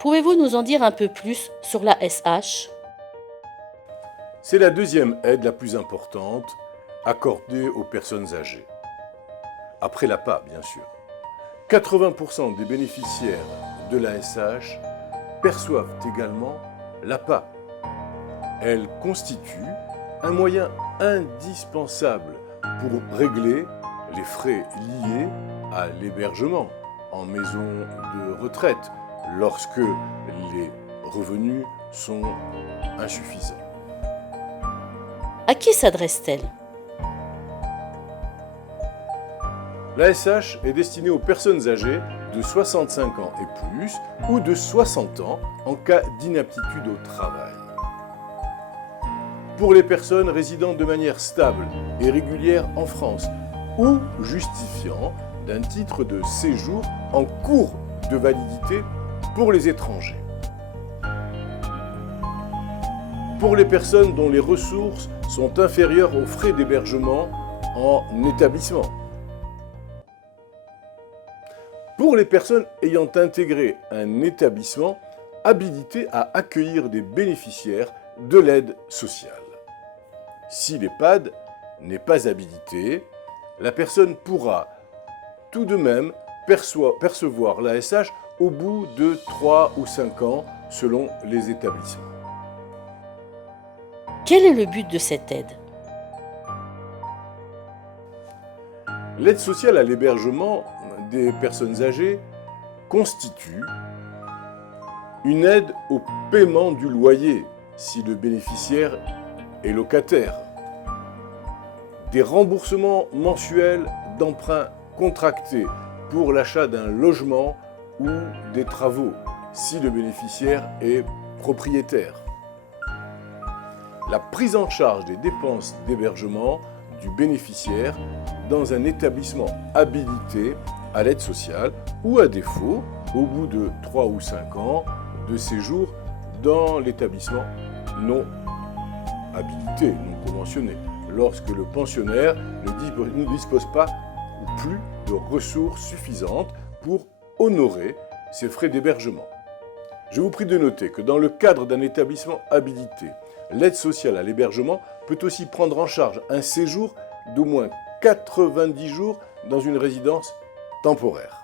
Pouvez-vous nous en dire un peu plus sur la SH? C'est la deuxième aide la plus importante accordée aux personnes âgées. Après l'APA, bien sûr. 80% des bénéficiaires de la SH perçoivent également l'APA. Elle constitue un moyen indispensable pour régler les frais liés à l'hébergement en maison de retraite lorsque les revenus sont insuffisants. À qui s'adresse-t-elle? La SH est destinée aux personnes âgées de 65 ans et plus ou de 60 ans en cas d'inaptitude au travail. Pour les personnes résidant de manière stable et régulière en France ou justifiant d'un titre de séjour en cours de validité pour les étrangers. Pour les personnes dont les ressources sont inférieures aux frais d'hébergement en établissement. Pour les personnes ayant intégré un établissement habilité à accueillir des bénéficiaires de l'aide sociale. Si l'EHPAD n'est pas habilité, la personne pourra tout de même percevoir l'ASH au bout de 3 ou 5 ans selon les établissements. Quel est le but de cette aide? L'aide sociale à l'hébergement des personnes âgées constitue une aide au paiement du loyer si le bénéficiaire est locataire, des remboursements mensuels d'emprunts contractés pour l'achat d'un logement ou des travaux si le bénéficiaire est propriétaire, la prise en charge des dépenses d'hébergement du bénéficiaire dans un établissement habilité à l'aide sociale ou à défaut, au bout de 3 ou 5 ans de séjour dans l'établissement non habilité, non conventionné, lorsque le pensionnaire ne dispose pas ou plus de ressources suffisantes pour honorer ses frais d'hébergement. Je vous prie de noter que dans le cadre d'un établissement habilité, l'aide sociale à l'hébergement peut aussi prendre en charge un séjour d'au moins 90 jours dans une résidence temporaire.